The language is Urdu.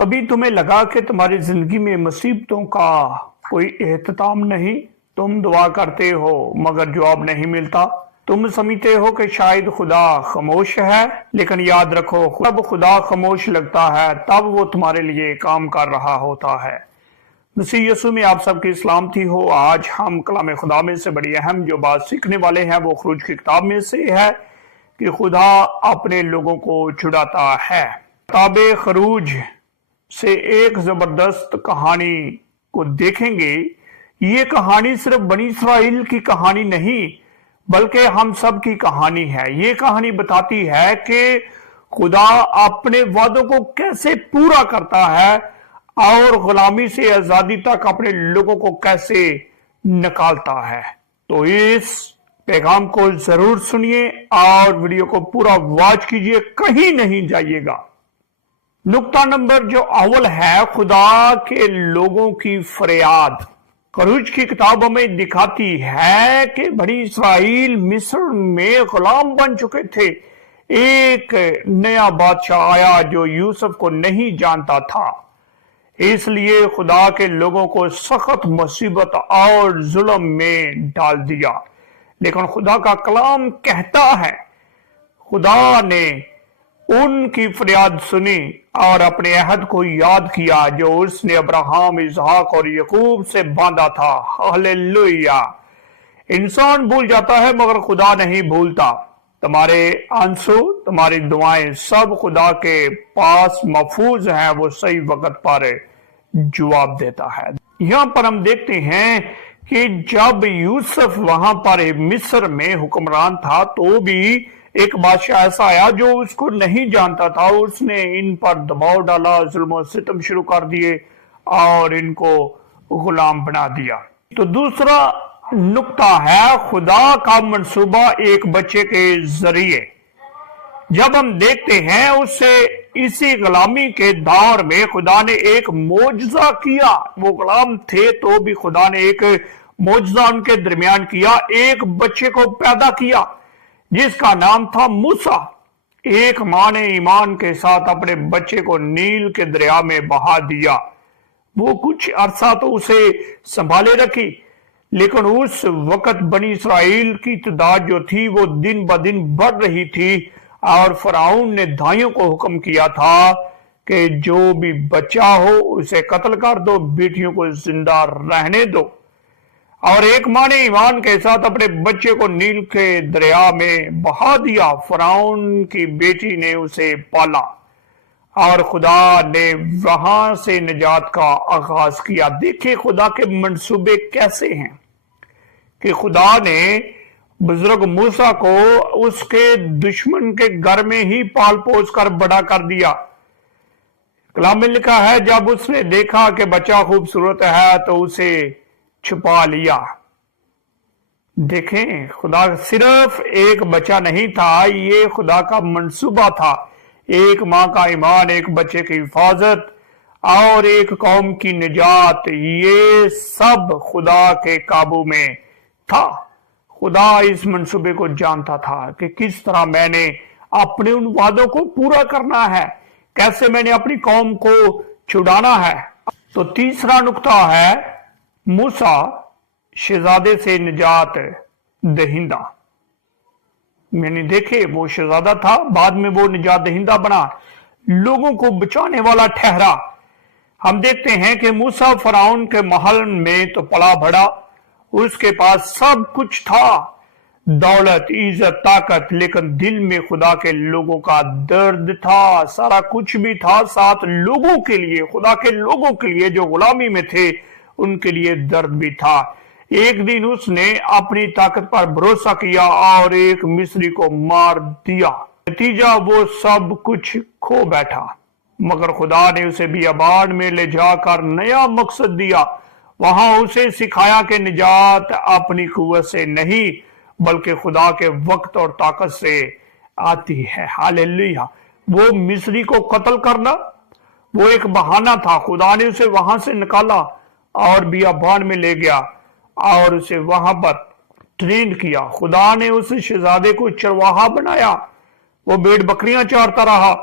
کبھی تمہیں لگا کہ تمہاری زندگی میں مصیبتوں کا کوئی اہتمام نہیں؟ تم دعا کرتے ہو مگر جواب نہیں ملتا۔ تم سمجھتے ہو کہ شاید خدا خاموش ہے، لیکن یاد رکھو جب خدا خاموش لگتا ہے تب وہ تمہارے لیے کام کر رہا ہوتا ہے۔ مسیح یسوع میں آپ سب کی سلامتی ہو۔ آج ہم کلام خدا میں سے بڑی اہم جو بات سیکھنے والے ہیں وہ خروج کی کتاب میں سے ہے کہ خدا اپنے لوگوں کو چھڑاتا ہے۔ کتاب خروج سے ایک زبردست کہانی کو دیکھیں گے۔ یہ کہانی صرف بنی اسرائیل کی کہانی نہیں بلکہ ہم سب کی کہانی ہے۔ یہ کہانی بتاتی ہے کہ خدا اپنے وعدوں کو کیسے پورا کرتا ہے اور غلامی سے آزادی تک اپنے لوگوں کو کیسے نکالتا ہے۔ تو اس پیغام کو ضرور سنیے اور ویڈیو کو پورا واچ کیجئے، کہیں نہیں جائیے گا۔ نقطہ نمبر جو اول ہے، خدا کے لوگوں کی فریاد۔ خروج کی کتاب ہمیں دکھاتی ہے کہ بنی اسرائیل مصر میں غلام بن چکے تھے۔ ایک نیا بادشاہ آیا جو یوسف کو نہیں جانتا تھا، اس لیے خدا کے لوگوں کو سخت مصیبت اور ظلم میں ڈال دیا۔ لیکن خدا کا کلام کہتا ہے خدا نے ان کی فریاد سنی اور اپنے عہد کو یاد کیا جو اس نے ابراہیم، اسحاق اور یعقوب سے باندھا تھا۔ ہلیلویا! انسان بھول جاتا ہے مگر خدا نہیں بھولتا۔ تمہارے آنسو، تمہاری دعائیں سب خدا کے پاس محفوظ ہیں، وہ صحیح وقت پر جواب دیتا ہے۔ یہاں پر ہم دیکھتے ہیں کہ جب یوسف وہاں پر مصر میں حکمران تھا تو بھی ایک بادشاہ ایسا آیا جو اس کو نہیں جانتا تھا۔ اس نے ان پر دباؤ ڈالا، ظلم و ستم شروع کر دیے اور ان کو غلام بنا دیا۔ تو دوسرا نقطہ ہے خدا کا منصوبہ ایک بچے کے ذریعے۔ جب ہم دیکھتے ہیں اسی غلامی کے دور میں خدا نے ایک معجزہ کیا۔ وہ غلام تھے تو بھی خدا نے ایک معجزہ ان کے درمیان کیا، ایک بچے کو پیدا کیا جس کا نام تھا موسیٰ۔ ایک ماں نے ایمان کے ساتھ اپنے بچے کو نیل کے دریا میں بہا دیا۔ وہ کچھ عرصہ تو اسے سنبھالے رکھی، لیکن اس وقت بنی اسرائیل کی تعداد جو تھی وہ دن بدن بڑھ رہی تھی اور فرعون نے دھائیوں کو حکم کیا تھا کہ جو بھی بچہ ہو اسے قتل کر دو، بیٹیوں کو زندہ رہنے دو۔ اور ایک ماں نے ایمان کے ساتھ اپنے بچے کو نیل کے دریا میں بہا دیا۔ فرعون کی بیٹی نے اسے پالا اور خدا نے وہاں سے نجات کا آغاز کیا۔ دیکھیں خدا کے منصوبے کیسے ہیں کہ خدا نے بزرگ موسیٰ کو اس کے دشمن کے گھر میں ہی پال پوس کر بڑا کر دیا۔ کلام میں لکھا ہے جب اس نے دیکھا کہ بچہ خوبصورت ہے تو اسے چھپا لیا۔ دیکھیں خدا صرف ایک بچہ نہیں تھا، یہ خدا کا منصوبہ تھا۔ ایک ماں کا ایمان، ایک بچے کی حفاظت اور ایک قوم کی نجات، یہ سب خدا کے قابو میں تھا۔ خدا اس منصوبے کو جانتا تھا کہ کس طرح میں نے اپنے ان وعدوں کو پورا کرنا ہے، کیسے میں نے اپنی قوم کو چھڑانا ہے۔ تو تیسرا نقطہ ہے موسیٰ شہزادے سے نجات دہندہ۔ میں نے دیکھے وہ شہزادہ تھا، بعد میں وہ نجات دہندہ بنا، لوگوں کو بچانے والا ٹھہرا۔ ہم دیکھتے ہیں کہ موسیٰ فرعون کے محل میں تو پلا بڑھا، اس کے پاس سب کچھ تھا، دولت، عزت، طاقت، لیکن دل میں خدا کے لوگوں کا درد تھا۔ سارا کچھ بھی تھا، ساتھ لوگوں کے لیے، خدا کے لوگوں کے لیے جو غلامی میں تھے ان کے لیے درد بھی تھا۔ ایک دن اس نے اپنی طاقت پر بھروسہ کیا اور ایک مصری کو مار دیا۔ نتیجہ وہ سب کچھ کھو بیٹھا، مگر خدا نے اسے بیابان میں لے جا کر نیا مقصد دیا۔ وہاں اسے سکھایا کہ نجات اپنی قوت سے نہیں بلکہ خدا کے وقت اور طاقت سے آتی ہے۔ ہاللیلویا! وہ مصری کو قتل کرنا وہ ایک بہانہ تھا۔ خدا نے اسے وہاں سے نکالا اور بیابان میں لے گیا اور اسے وہاں پر ٹرینڈ کیا۔ خدا نے اس شہزادے کو چرواہا بنایا، وہ بھیڑ بکریاں چارتا رہا،